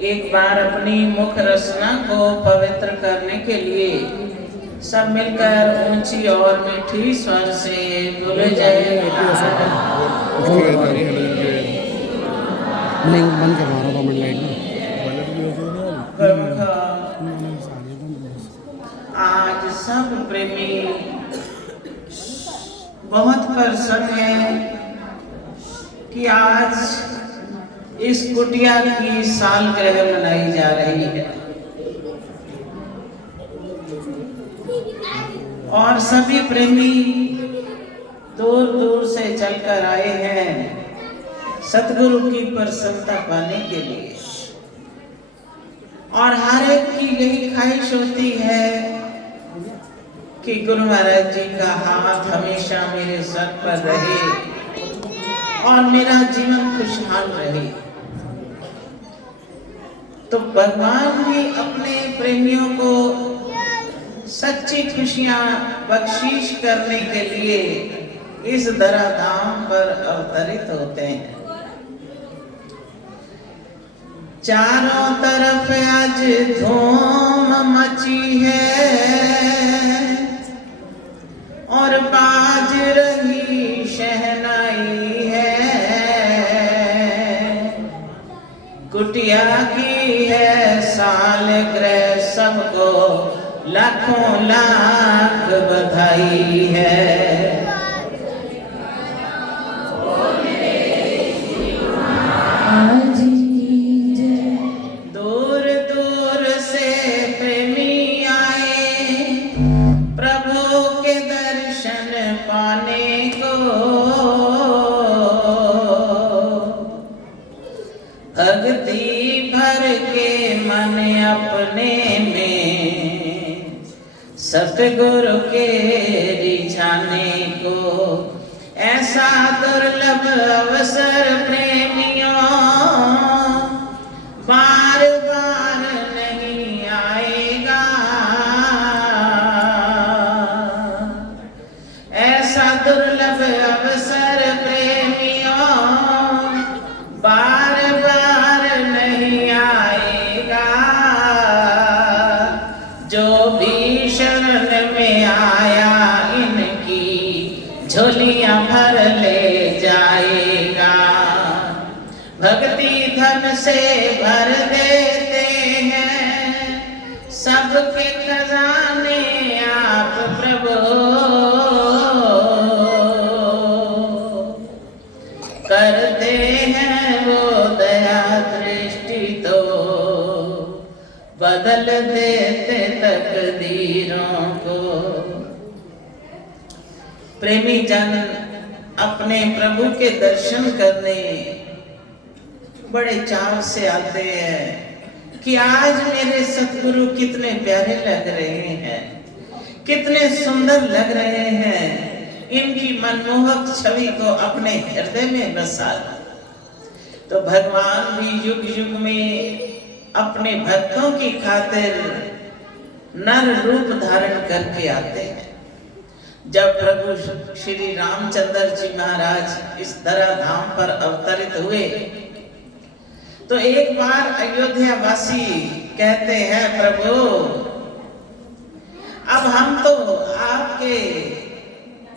एक बार अपनी मुख रचना को पवित्र करने के लिए सब मिलकर ऊंची और मीठी स्वर से बोले जय लिंक बंद करवा रहा हूँ कमेंट लाइट में। आज सब प्रेमी बहुत प्रसन्न है कि आज इस कुटिया की सालगिरह मनाई जा रही है और सभी प्रेमी दूर दूर से चलकर आए हैं सतगुरु की प्रसन्नता पाने के लिए। और हर एक की यही ख्वाहिश होती है कि गुरु महाराज जी का हाथ हमेशा मेरे सर पर रहे और मेरा जीवन खुशहाल रहे। तो भगवान भी अपने प्रेमियों को सच्ची खुशियां बख्शीश करने के लिए इस धराधाम पर अवतरित होते हैं। चारों तरफ आज धूम मची है और बाज रही शहनाई है। कुटिया की है सालगिरह, सबको लाखों लाख बधाई है। दूर दूर से प्रेमी आए प्रभु के दर्शन पाने को। भक्ति भर के मन अपने में सतगुरु के रिझाने को। ऐसा दुर्लभ अवसर प्रेमियों बार बार नहीं आएगा। ऐसा दुर्लभ अवसर प्रेमियों बार बार नहीं आएगा। जो भी शरण में आया इनकी झोलियां भर ले जाएगा। भक्ति धन से भर देते हैं सबके खजाने आप प्रभु। करते हैं वो दया दृष्टि तो बदल देते तकदीरों को। प्रेमी जन अपने प्रभु के दर्शन करने बड़े चाव से आते हैं कि आज मेरे सतगुरु कितने प्यारे लग रहे हैं, कितने सुंदर लग रहे हैं। इनकी मनमोहक छवि को अपने हृदय में बसा। तो भगवान भी युग युग में अपने भक्तों की खातिर नर रूप धारण करके आते हैं। जब प्रभु श्री रामचंद्र जी महाराज इस धराधाम पर अवतरित हुए तो एक बार अयोध्या वासी कहते हैं प्रभु अब हम तो आपके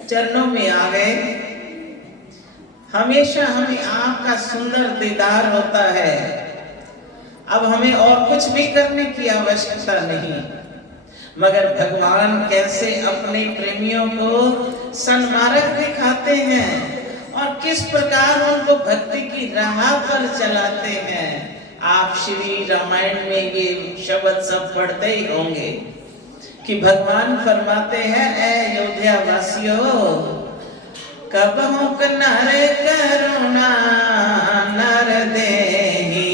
चरणों में आ गए। हमेशा हमें आपका सुंदर दीदार होता है, अब हमें और कुछ भी करने की आवश्यकता नहीं। मगर भगवान कैसे अपने प्रेमियों को सन्मार्ग दिखाते हैं और किस प्रकार उनको भक्ति की राह पर चलाते हैं। आप श्री रामायण में ये शब्द सब पढ़ते ही होंगे कि भगवान फरमाते हैं ऐ अयोध्या वासियों कबहु नर करुणा नर देहि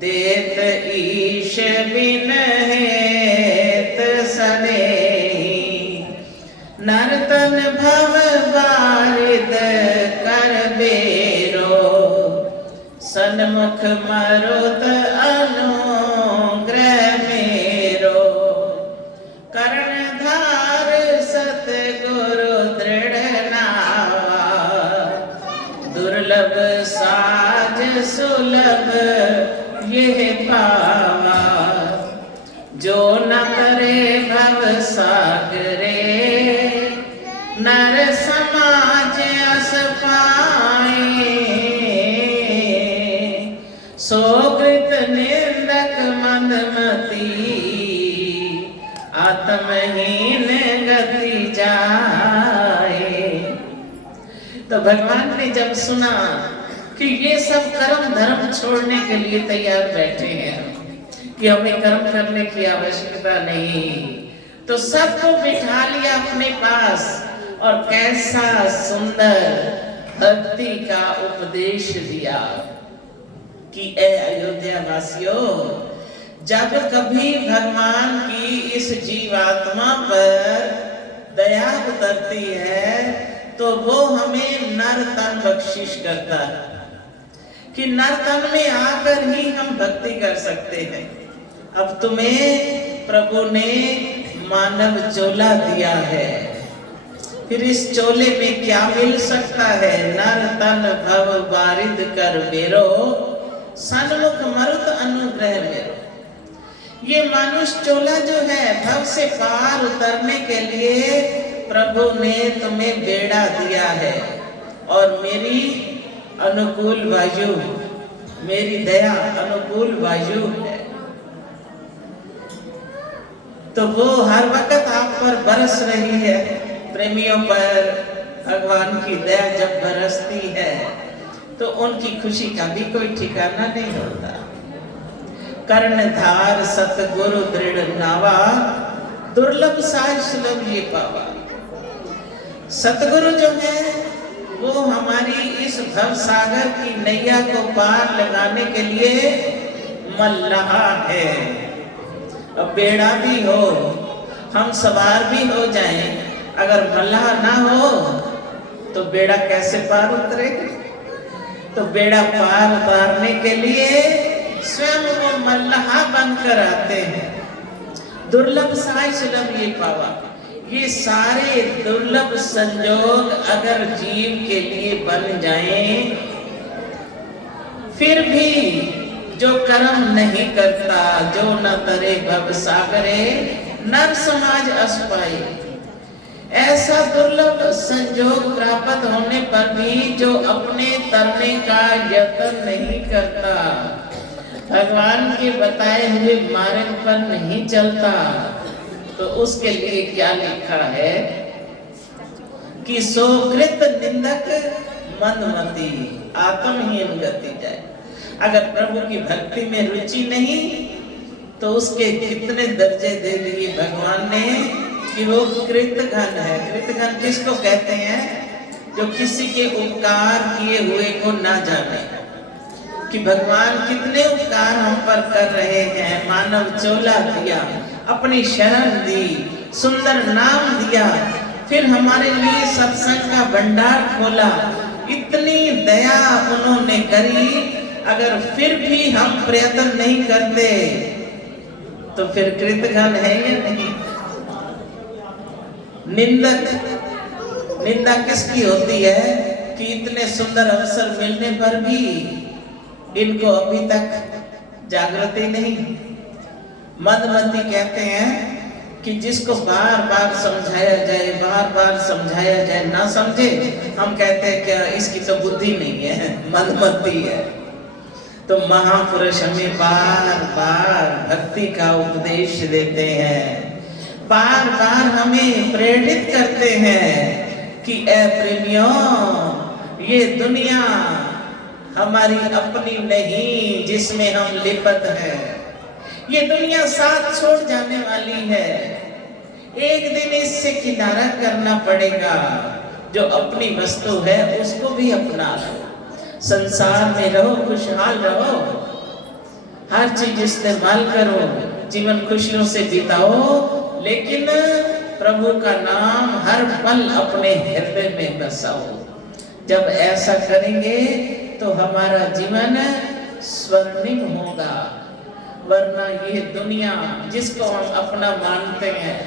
देत ईश बिन हेत सनेहि। नर्तन भव बारिद कर बेरो सन्मुख मरुत अनुग्रह मेरो। कर्णधार सतगुरु दृढ़ नावा दुर्लभ साज सुलभ ये है पावा, जो न करे भव सागरे, नर समाज अस पाए। सोकृत निंदक मंदमती, आत्महीन गति जाए। तो भगवान ने जब सुना कि ये सब कर्म धर्म छोड़ने के लिए तैयार बैठे हैं, कि हमें कर्म करने की आवश्यकता नहीं, तो सबको बिठा लिया अपने पास और कैसा सुंदर भक्ति का उपदेश दिया कि ए अयोध्या वासियों, जब कभी भगवान की इस जीवात्मा पर दया उतरती है तो वो हमें नर तन बख्शिश करता है, कि नर तन में आकर ही हम भक्ति कर सकते हैं। अब तुम्हें प्रभु ने मानव चोला दिया है, फिर इस चोले में क्या मिल सकता है? नर तन भव बारिद कर मेरो, सन्मुख मरुत अनुग्रह मेरो। ये मनुष्य चोला जो है, भव से पार उतरने के लिए प्रभु ने तुम्हें बेड़ा दिया है, और मेरी अनुकूल वायु, मेरी दया अनुकूल वायु है, तो वो हर वक्त आप पर बरस रही है। प्रेमियों पर भगवान की दया जब बरसती है तो उनकी खुशी का भी कोई ठिकाना नहीं होता। कर्णधार सतगुरु दृढ़ नावा, दुर्लभ साज सुलभ ये पावा। सतगुरु जो है वो हमारी इस भव सागर की नैया को पार लगाने के लिए मल्लाहा है। अब बेड़ा भी हो, हम सवार भी हो जाएं, अगर मल्लाह ना हो तो बेड़ा कैसे पार उतरेगा? तो बेड़ा पार उतारने के लिए स्वयं वो मल्लाह बनकर आते हैं। दुर्लभ साई सुलभ ये पावा। ये सारे दुर्लभ संयोग अगर जीव के लिए बन जाएं, फिर भी जो कर्म नहीं करता, जो न तरे भव सागरे, नर समाज अस पाए। ऐसा दुर्लभ संयोग प्राप्त होने पर भी जो अपने तरने का यत्न नहीं करता, भगवान के बताए हुए मार्ग पर नहीं चलता, तो उसके लिए क्या लिखा है कि सोकृत निंदक मंदमती, आत्महीन गति जाए। अगर प्रभु की भक्ति में रुचि नहीं तो उसके कितने दर्जे दे दिए भगवान ने कि वो कृतघ्न है। कृतघ्न किसको कहते हैं? जो किसी के उपकार किए हुए को ना जाने, कि भगवान कितने उपकार हम पर कर रहे हैं। मानव चोला दिया, अपनी शरण दी, सुंदर नाम दिया, फिर हमारे लिए सत्संग का भंडार खोला। इतनी दया उन्होंने करी, अगर फिर भी हम प्रयत्न नहीं करते तो फिर कृतघ्न है या नहीं? निंदा किसकी होती है कि इतने सुंदर अवसर मिलने पर भी इनको अभी तक जागृति नहीं। मंदमती कहते हैं कि जिसको बार बार समझाया जाए, बार बार समझाया जाए, ना समझे, हम कहते हैं क्या इसकी तो बुद्धि नहीं है, मंदमती है। तो महापुरुष हमें बार बार भक्ति का उपदेश देते हैं, बार बार हमें प्रेरित करते हैं कि ए प्रेमियों, ये दुनिया हमारी अपनी नहीं जिसमें हम लिपट हैं। ये दुनिया साथ छोड़ जाने वाली है, एक दिन इससे किनारा करना पड़ेगा। जो अपनी वस्तु है उसको भी अपना लो, संसार में रहो, खुशहाल रहो, हर चीज इस्तेमाल करो, जीवन खुशियों से बिताओ, लेकिन प्रभु का नाम हर पल अपने हृदय में बसाओ। जब ऐसा करेंगे तो हमारा जीवन स्वर्णिम होगा। वरना ये दुनिया जिसको हम अपना मानते हैं,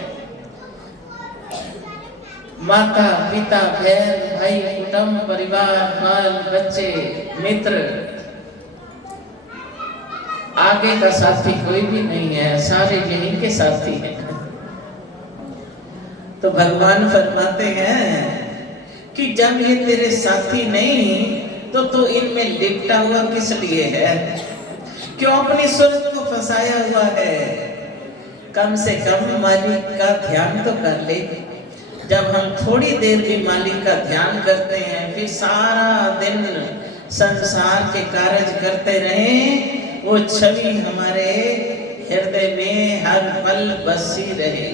माता पिता बहन भाई कुटुंब परिवार बाल बच्चे मित्र, आगे का साथी कोई भी नहीं है, सारे यहीं के साथी हैं। तो भगवान फरमाते हैं कि जब ये तेरे साथी नहीं तो तू इनमें लिपटा हुआ किस लिए है? क्यों अपनी सूरत को फंसाया हुआ है? कम से कम मालिक का ध्यान तो कर ले। जब हम थोड़ी देर भी मालिक का ध्यान करते हैं, फिर सारा दिन संसार के कार्य करते रहें, वो छवि हमारे हृदय में हर पल बसी रहे।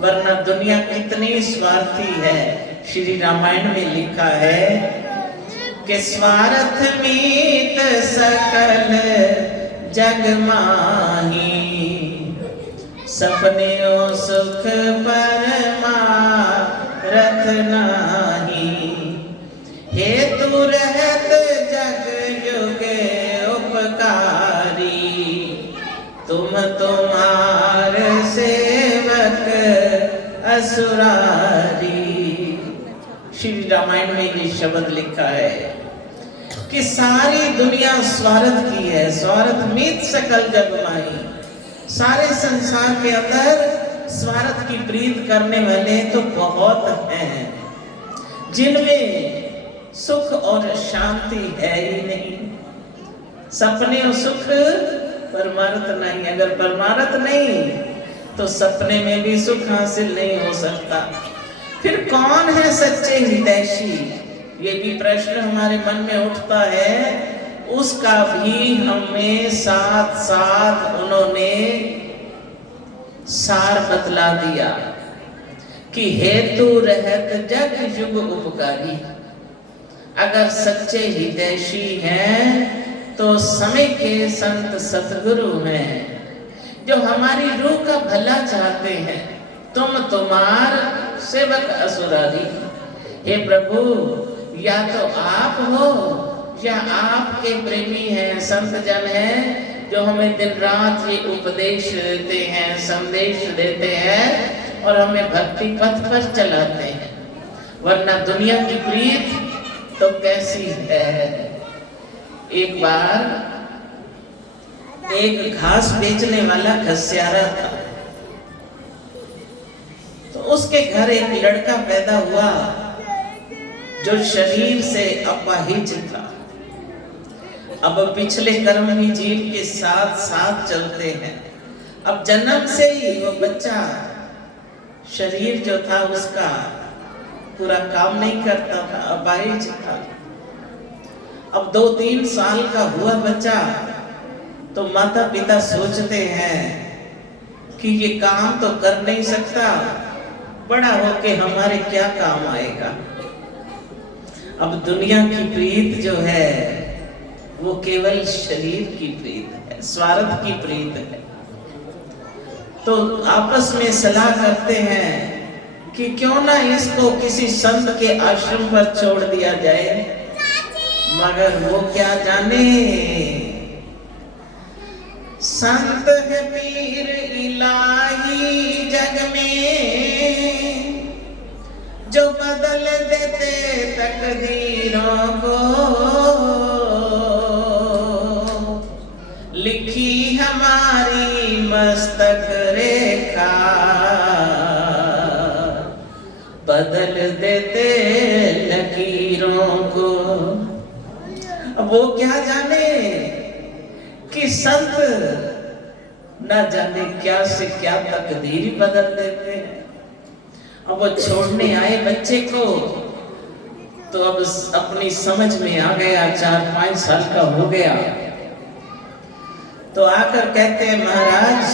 वरना दुनिया कितनी स्वार्थी है। श्री रामायण में लिखा है कि स्वार्थ मीत सकल जग माही, सपने ओ सुख परमारथ नाही, हेतु रहत जग युग उपकारी, तुम तुम्हार सेवक असुरारी। श्री रामायण में ये शब्द लिखा है कि सारी दुनिया स्वार्थ की है। स्वार्थ मीत सकल जग माही, सारे संसार के अंदर स्वार्थ की प्रीत करने वाले तो बहुत हैं, जिनमें सुख और शांति है ही नहीं। सपने और सुख परमार्थ नहीं। अगर परमार्थ नहीं तो सपने में भी सुख हासिल नहीं हो सकता। फिर कौन है सच्चे हितैषी? ये भी प्रश्न हमारे मन में उठता है। उसका भी हमें साथ साथ उन्होंने सार बतला दिया कि हेतु रहत जग युग उपकारी। अगर सच्चे हितैषी हैं तो समय के संत सतगुरु हैं, जो हमारी रूह का भला चाहते हैं। तुम तुम्हार सेवक असुरारी। हे प्रभु, या तो आप हो या आपके प्रेमी हैं, संत जन हैं, जो हमें दिन रात ये उपदेश देते हैं, संदेश देते हैं और हमें भक्ति पथ पर चलाते हैं। वरना दुनिया की प्रीत तो कैसी है। एक बार एक घास बेचने वाला घसियारा था, तो उसके घर एक लड़का पैदा हुआ जो शरीर से अपाहिज था। अब पिछले कर्म ही जीव के साथ साथ चलते हैं। अब जन्म से ही वो बच्चा, शरीर जो था उसका पूरा काम नहीं करता था, अपाहिज था। अब 2-3 साल का हुआ बच्चा तो माता पिता सोचते हैं कि ये काम तो कर नहीं सकता, बड़ा होके हमारे क्या काम आएगा। अब दुनिया की प्रीत जो है वो केवल शरीर की प्रीत है, स्वार्थ की प्रीत है। तो आपस में सलाह करते हैं कि क्यों ना इसको किसी संत के आश्रम पर छोड़ दिया जाए। मगर वो क्या जाने, संत है पीर इलाही जग में, जो बदल देते तकदीरों को। लिखी हमारी मस्तक रेखा, बदल देते लकीरों को। अब वो क्या जाने कि संत ना जाने क्या से क्या तकदीर ही बदल देते हैं। अब वो छोड़ने आए बच्चे को तो अब अपनी समझ में आ गया, 4-5 साल का हो गया। तो आकर कहते हैं, महाराज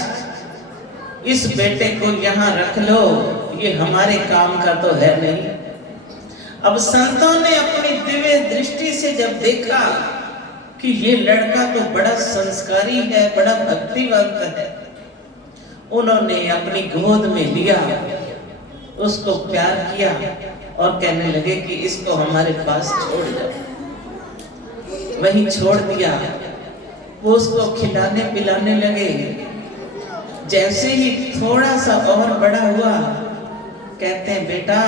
इस बेटे को यहाँ रख लो, ये हमारे काम का तो है नहीं। अब संतों ने अपनी दिव्य दृष्टि से जब देखा कि ये लड़का तो बड़ा संस्कारी है, बड़ा भक्तिवंत है, उन्होंने अपनी गोद में लिया, उसको प्यार किया और कहने लगे कि इसको हमारे पास छोड़ जाओ। वहीं छोड़ दिया। वो उसको खिलाने पिलाने लगे। जैसे ही थोड़ा सा और बड़ा हुआ, कहते हैं बेटा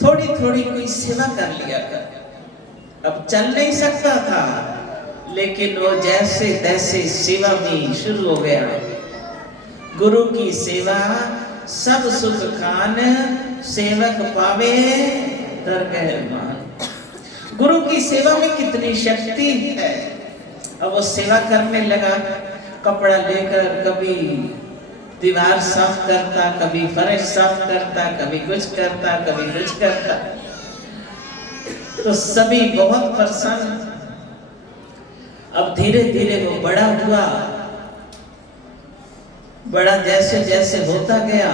थोड़ी थोड़ी कोई सेवा कर लिया कर। अब चल नहीं सकता था लेकिन वो जैसे तैसे सेवा में शुरू हो गया। गुरु की सेवा सब सुख खान, सेवक पावे दरगह मान। गुरु की सेवा में कितनी शक्ति है। अब वो सेवा करने लगा, कपड़ा लेकर कभी दीवार साफ करता, कभी फर्श साफ करता, कभी कुछ करता, कभी कुछ करता। तो सभी बहुत प्रसन्न। अब धीरे धीरे वो बड़ा हुआ, बड़ा जैसे जैसे होता गया,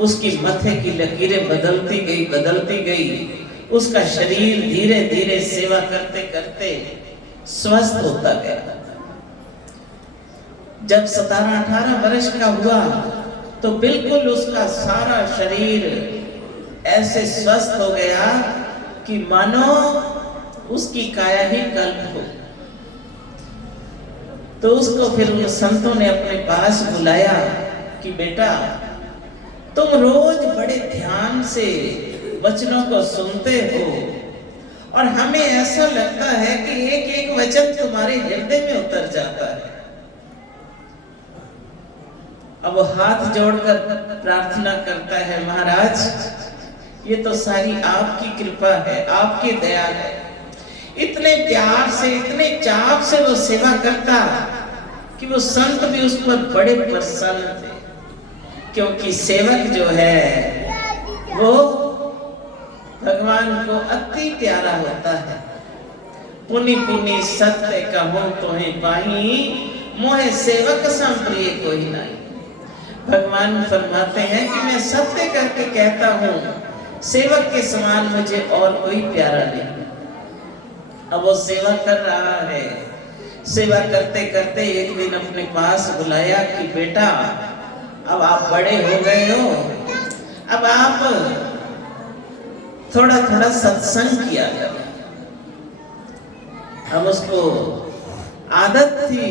उसकी माथे की लकीरें बदलती गई। उसका शरीर धीरे धीरे सेवा करते करते स्वस्थ होता गया। जब 17-18 वर्ष का हुआ तो बिल्कुल उसका सारा शरीर ऐसे स्वस्थ हो गया कि मानो उसकी काया ही कल्प हो। तो उसको फिर उन संतों ने अपने पास बुलाया कि बेटा, तुम रोज बड़े ध्यान से वचनों को सुनते हो और हमें ऐसा लगता है कि एक एक वचन तुम्हारे हृदय में उतर जाता है। अब वो हाथ जोड़कर प्रार्थना करता है, महाराज ये तो सारी आपकी कृपा है, आपकी दया है। इतने प्यार से, इतने चाव से वो सेवा करता कि वो संत भी उस पर बड़े प्रसन्न थे, क्योंकि सेवक जो है वो भगवान को अति प्यारा होता है। पुनि पुनि सत्य कहूं तुम्हें पाही, मोहे सेवक सम प्रिय कोई नहीं। भगवान फरमाते हैं कि मैं सत्य करके कहता हूँ, सेवक के समान मुझे और कोई प्यारा नहीं। अब वो सेवा कर रहा है। सेवा करते करते एक दिन अपने पास बुलाया कि बेटा, अब आप बड़े हो गए हो, अब आप थोड़ा थोड़ा सत्संग किया करो। अब उसको आदत थी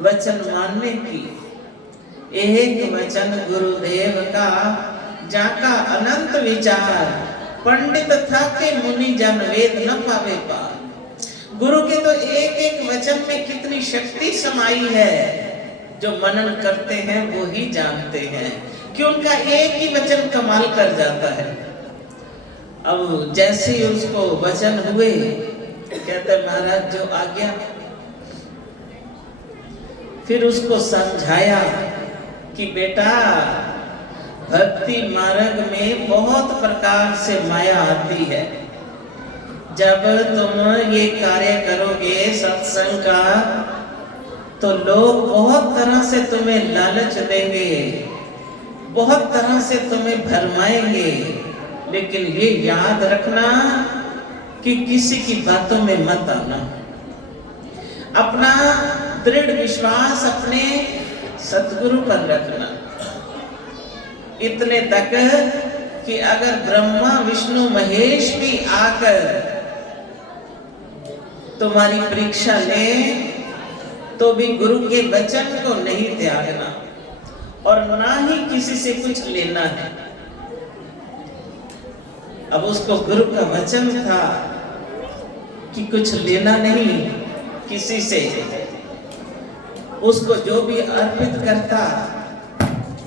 वचन मानने की। एक वचन गुरुदेव का, जाका अनंत विचार, पंडित था के मुनि जन वेद न पावे पार। गुरु के तो एक एक वचन में कितनी शक्ति समाई है, जो मनन करते हैं वो ही जानते हैं कि उनका एक ही वचन कमाल कर जाता है। अब जैसे ही उसको वचन हुए, कहते महाराज जो आ गया। फिर उसको समझाया कि बेटा, भक्ति मार्ग में बहुत प्रकार से माया आती है। जब तुम ये कार्य करोगे सत्संग का, तो लोग बहुत तरह से तुम्हें लालच देंगे, बहुत तरह से तुम्हें भरमाएंगे, लेकिन ये याद रखना कि किसी की बातों में मत आना। अपना दृढ़ विश्वास अपने सतगुरु पर रखना, इतने तक कि अगर ब्रह्मा विष्णु महेश भी आकर तुम्हारी परीक्षा ले, तो भी गुरु के वचन को नहीं त्यागना और ना ही किसी से कुछ लेना है। अब उसको गुरु का वचन था कि कुछ लेना नहीं किसी से। उसको जो भी अर्पित करता,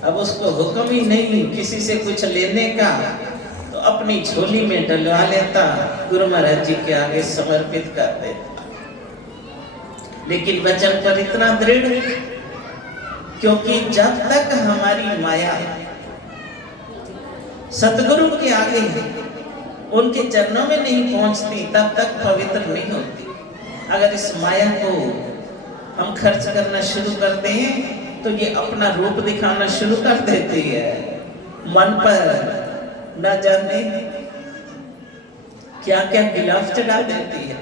अब उसको हुक्म ही नहीं किसी से कुछ लेने का, तो अपनी झोली में डलवा लेता, गुरु महाराज जी के आगे समर्पित कर देता। लेकिन वचन पर इतना दृढ़, क्योंकि जब तक हमारी माया सतगुरु के आगे उनके चरणों में नहीं पहुंचती, तब तक पवित्र नहीं होती। अगर इस माया को हम खर्च करना शुरू कर दें, तो ये अपना रूप दिखाना शुरू कर देती है। मन पर न जाने क्या क्या गिलाफ चढ़ा देती है।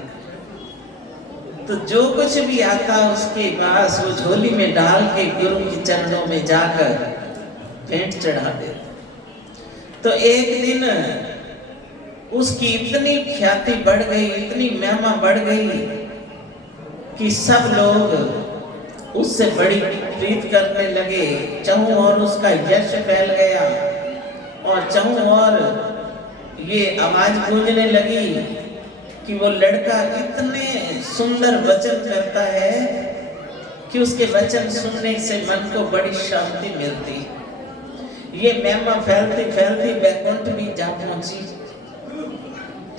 तो जो कुछ भी आता उसके पास वो झोली में डाल के गुरु के चरणों में जाकर भेंट चढ़ा देता। तो एक दिन उसकी इतनी ख्याति बढ़ गई, इतनी महिमा बढ़ गई कि सब लोग उससे बड़ी प्रीत करने लगे। चहु और उसका यश फैल गया और चहु और ये आवाज गूंजने लगी कि वो लड़का इतने सुंदर वचन करता है कि उसके वचन सुनने से मन को बड़ी शांति मिलती है। ये महिमा फैलती फैलती वैकुंठ भी जा पहुंची।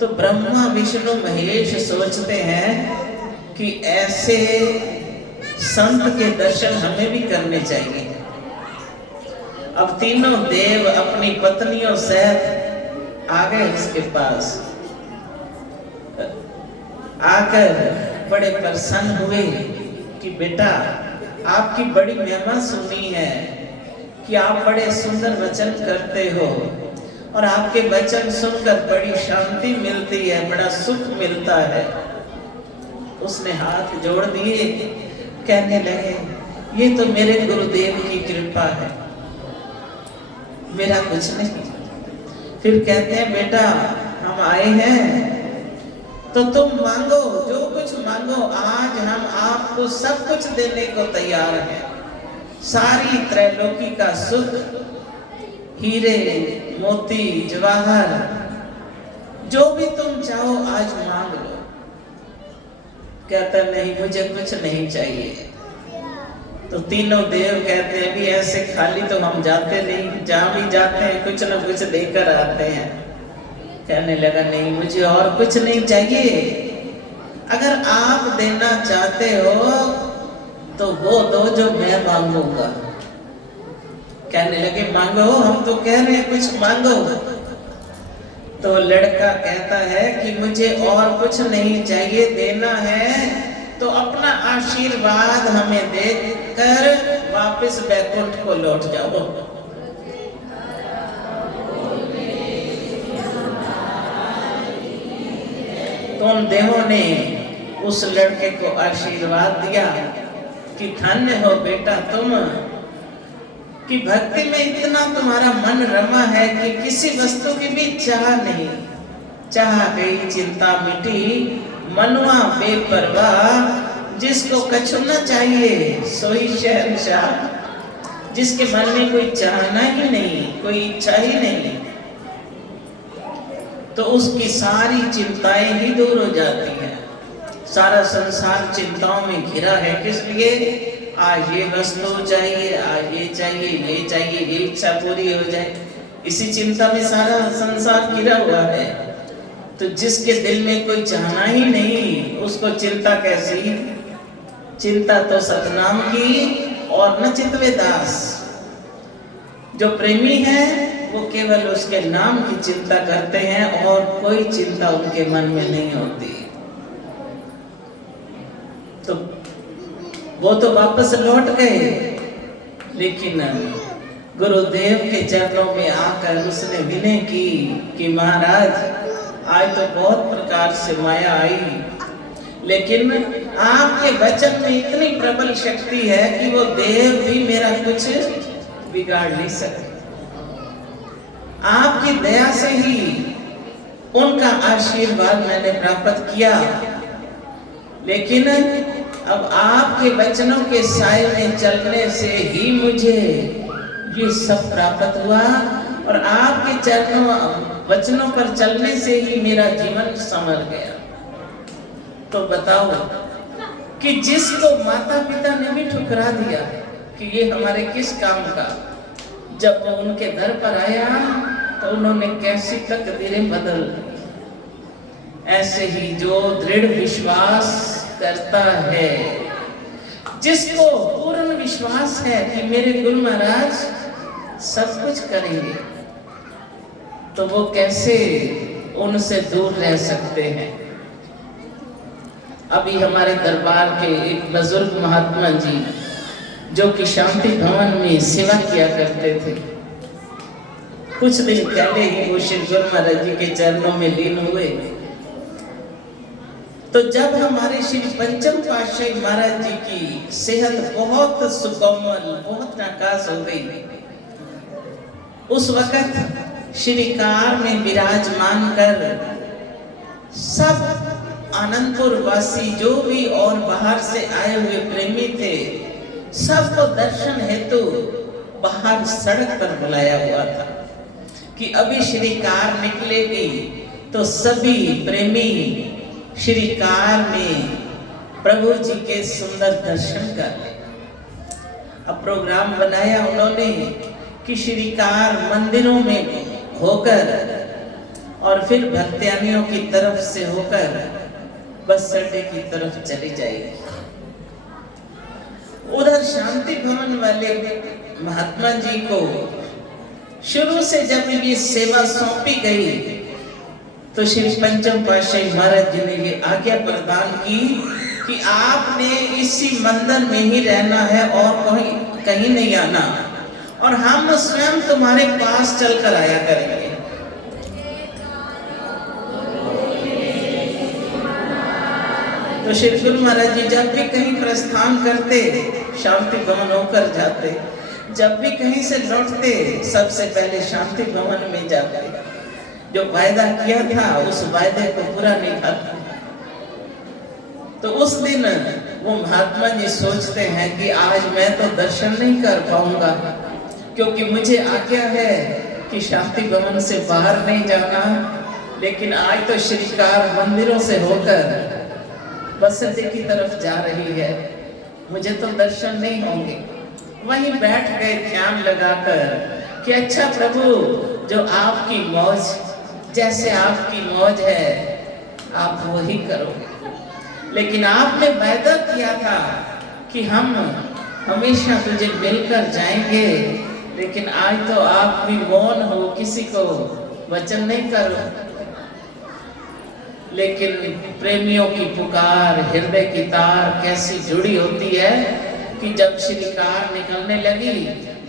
तो ब्रह्मा विष्णु महेश सोचते हैं कि ऐसे संत के दर्शन हमें भी करने चाहिए। अब तीनों देव अपनी पत्नियों सहित आ गए उसके पास। आकर बड़े प्रसन्न हुए कि बेटा आपकी बड़ी महिमा सुनी है कि आप बड़े सुंदर वचन करते हो और आपके वचन सुनकर बड़ी शांति मिलती है, बड़ा सुख मिलता है। उसने हाथ जोड़ दिए, कहने लगे ये तो मेरे गुरुदेव की कृपा है, मेरा कुछ नहीं। फिर कहते हैं बेटा हम आए हैं तो तुम मांगो, जो कुछ मांगो, आज हम आपको सब कुछ देने को तैयार हैं। सारी त्रैलोकी का सुख, हीरे मोती जवाहर, जो भी तुम चाहो आज मांग लो। कहता नहीं मुझे कुछ नहीं चाहिए। तो तीनों देव कहते हैं भी ऐसे खाली तो हम जाते नहीं, जहां भी जाते हैं कुछ ना कुछ देकर आते हैं। कहने लगा नहीं मुझे और कुछ नहीं चाहिए, अगर आप देना चाहते हो तो वो दो जो मैं मांगूंगा। कहने लगे मांगो, हम तो कह रहे हैं कुछ मांगो। तो लड़का कहता है कि मुझे और कुछ नहीं चाहिए, देना है तो अपना आशीर्वाद हमें देकर वापस वैकुंठ को लौट जाओ। तो उन देवों ने उस लड़के को आशीर्वाद दिया कि धन्य हो बेटा तुम, कि भक्ति में इतना तुम्हारा मन रमा है कि किसी वस्तु की भी चाह नहीं। चाह गई चिंता मिटी, मनवा बेपरवाह, जिसको कछु न चाहिए सोई शहंशाह। जिसके मन में कोई चाहना ही नहीं, कोई इच्छा ही नहीं, तो उसकी सारी चिंताएं ही दूर हो जाती हैं। सारा संसार चिंताओं में घिरा है, किस लिए? आज ये वस्तु चाहिए, आज ये चाहिए, ये चाहिए, ये इच्छा पूरी हो जाए, इसी चिंता में सारा संसार घिरा हुआ है। तो जिसके दिल में कोई चाहना ही नहीं, उसको चिंता कैसी? चिंता तो सतनाम की और न चितवे दास। जो प्रेमी है वो केवल उसके नाम की चिंता करते हैं और कोई चिंता उनके मन में नहीं होती। तो वो तो वापस लौट गए, लेकिन गुरुदेव के चरणों में आकर उसने विनय की कि महाराज आज तो बहुत प्रकार से माया आई, लेकिन आपके वचन में इतनी प्रबल शक्ति है कि वो देव भी मेरा कुछ बिगाड़ नहीं सकते। आपकी दया से ही उनका आशीर्वाद मैंने प्राप्त किया, लेकिन अब आपके वचनों के साए में चलने से ही मुझे ये सब प्राप्त हुआ और आपके चरणों वचनों पर चलने से ही मेरा जीवन संवर गया। तो बताओ कि जिसको माता पिता ने भी ठुकरा दिया कि ये हमारे किस काम का, जब वो उनके दर पर आया तो उन्होंने कैसी तकदीरें बदल दी। ऐसे ही जो दृढ़ विश्वास करता है, जिसको पूर्ण विश्वास है कि मेरे गुरु महाराज सब कुछ करेंगे, तो वो कैसे उनसे दूर रह सकते हैं। अभी हमारे दरबार के एक बुजुर्ग महात्मा जी जो कि शांति भवन में सेवा किया करते थे, कुछ दिन पहले ही वो श्री गुरु महाराज जी के चरणों में लीन हुए। तो जब हमारे श्री पंचम पातशाही महाराज जी की सेहत बहुत सुकोमल, बहुत नाकाज हो गई, उस वक्त श्री कार में विराजमान कर सब आनंदपुर वासी जो भी और बाहर से आए हुए प्रेमी थे, सबको दर्शन हेतु बाहर सड़क पर बुलाया हुआ था कि अभी श्री कार निकलेगी तो सभी प्रेमी श्री कार में प्रभु जी के सुंदर दर्शन कर। अब प्रोग्राम बनाया उन्होंने कि श्रीकार मंदिरों में होकर और फिर भक्त्यानियों की तरफ से होकर बस अड्डे की तरफ चली जाएगी। उधर शांति भवन वाले महात्मा जी को शुरू से जब ये सेवा सौंपी गई तो श्री पंचम पातशाही महाराज जी ने ये आज्ञा प्रदान की कि आपने इसी मंदिर में ही रहना है और कहीं नहीं आना, और हम स्वयं तुम्हारे पास चलकर आया करेंगे। तो श्री गुरु महाराज जी जब भी कहीं प्रस्थान करते शांति भवन होकर जाते, जब भी कहीं से लौटते सबसे पहले शांति भवन में जाते। जो वायदा किया था उस वायदे को पूरा निभाते। तो उस दिन वो महात्मा जी सोचते हैं कि आज मैं तो दर्शन नहीं कर पाऊंगा, क्योंकि मुझे आज्ञा है कि शांति भवन से बाहर नहीं जाना, लेकिन आज तो श्रीकार मंदिरों से होकर बस अड्डे की तरफ जा रही है, मुझे तो दर्शन नहीं होंगे। वहीं बैठ गए ध्यान लगाकर कि अच्छा प्रभु, जो आपकी मौज, जैसे आपकी मौज है आप वही करो। लेकिन आपने वायदा किया था कि हम हमेशा तुझे मिलकर जाएंगे, लेकिन आज तो आप भी मौन हो, किसी को वचन नहीं करो। लेकिन प्रेमियों की पुकार, हृदय की तार कैसी जुड़ी होती है कि जब श्रीकार निकलने लगी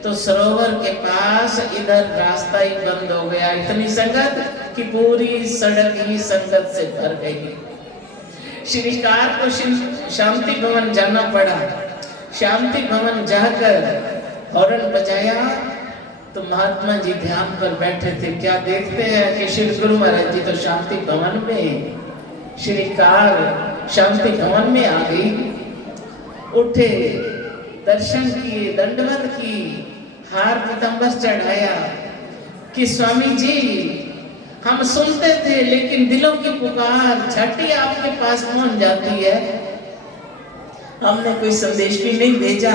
तो सरोवर के पास इधर रास्ता ही बंद हो गया। इतनी संगत कि पूरी सड़क ही संगत से भर गई। श्रीकार को शांति भवन जाना पड़ा। शांति भवन जाकर हॉर्न बजाया तो महात्मा जी ध्यान पर बैठे थे। क्या देखते हैं कि श्री गुरु महाराज जी तो शांति भवन में, श्रीकार शांति भवन में आ गई। उठे, दर्शन किए, दंडवत की, हार पीतांबर चढ़ाया कि स्वामी जी हम सुनते थे लेकिन दिलों की पुकार झटी आपके पास पहुंच जाती है। हमने कोई संदेश भी नहीं भेजा,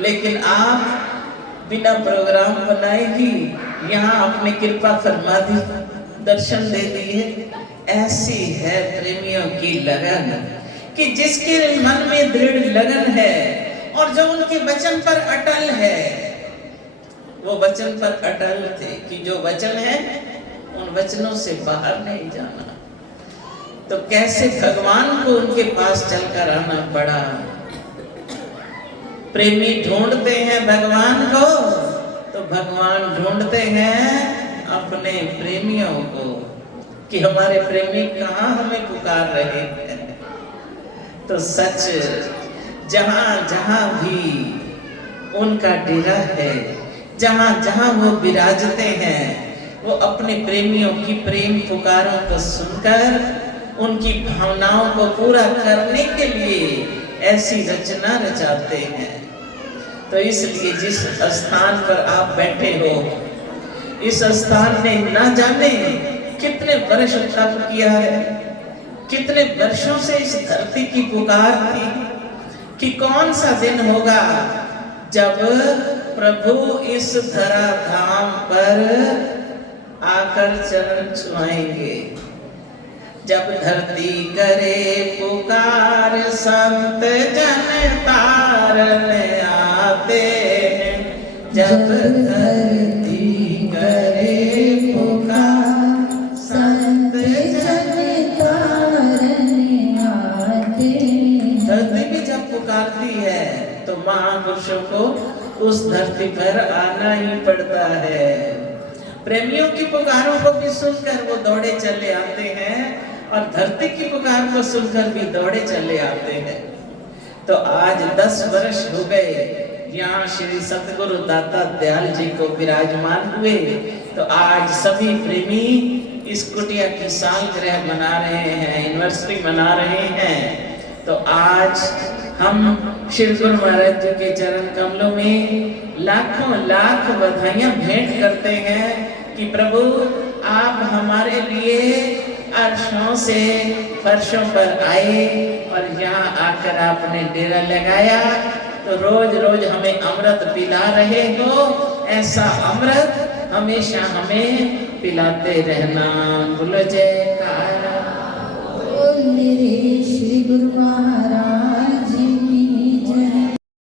लेकिन आप बिना प्रोग्राम बनाए ही यहाँ आपने कृपा फरमा दी, दर्शन दे दिए। ऐसी है प्रेमियों की लगन कि जिसके मन में दृढ़ लगन है और जो उनके वचन पर अटल है, वो वचन पर अटल थे कि जो वचन है उन वचनों से बाहर नहीं जाना। तो कैसे भगवान को उनके पास चलकर आना पड़ा। प्रेमी ढूंढते हैं भगवान को, तो भगवान ढूंढते हैं अपने प्रेमियों को कि हमारे प्रेमी कहाँ हमें पुकार रहे हैं। तो सच जहां जहां भी उनका डेरा है, जहां जहां वो विराजते हैं, वो अपने प्रेमियों की प्रेम पुकारों को सुनकर उनकी भावनाओं को पूरा करने के लिए ऐसी रचना रचाते हैं। तो इसलिए जिस स्थान पर आप बैठे हो, इस स्थान ने ना जाने कितने वर्ष तप किया है, कितने वर्षों से इस धरती की पुकार थी कि कौन सा दिन होगा जब प्रभु इस धरा धाम पर आकर चरण छुआएंगे। जब धरती करे पुकार संत जन तारन आते हैं, जब धरती करे पुकार संत जन तारन आते हैं। धरती भी जब पुकारती है तो महापुरुषों को उस धरती पर आना ही पड़ता है। प्रेमियों की पुकारों को भी सुनकर वो दौड़े चले आते हैं और धरती की पुकार को सुनकर भी दौड़े चले आते हैं। तो आज 10 वर्ष हो गए यहाँ श्री सतगुरु दाता दयाल जी को विराजमान हुए। तो आज सभी प्रेमी इस कुटिया की सालगिरह मना रहे हैं, एनिवर्सरी मना रहे हैं। तो आज हम श्री गुरु महाराज जी के चरण कमलों में लाखों लाख बधाइयां भेंट करते हैं कि प्रभु आप हमारे लिए वर्षों से फर्शों पर आए और यहाँ आकर आपने डेरा लगाया, तो रोज रोज हमें अमृत पिला रहे हो। ऐसा अमृत हमेशा हमें पिलाते रहना। बोलो जयकारा।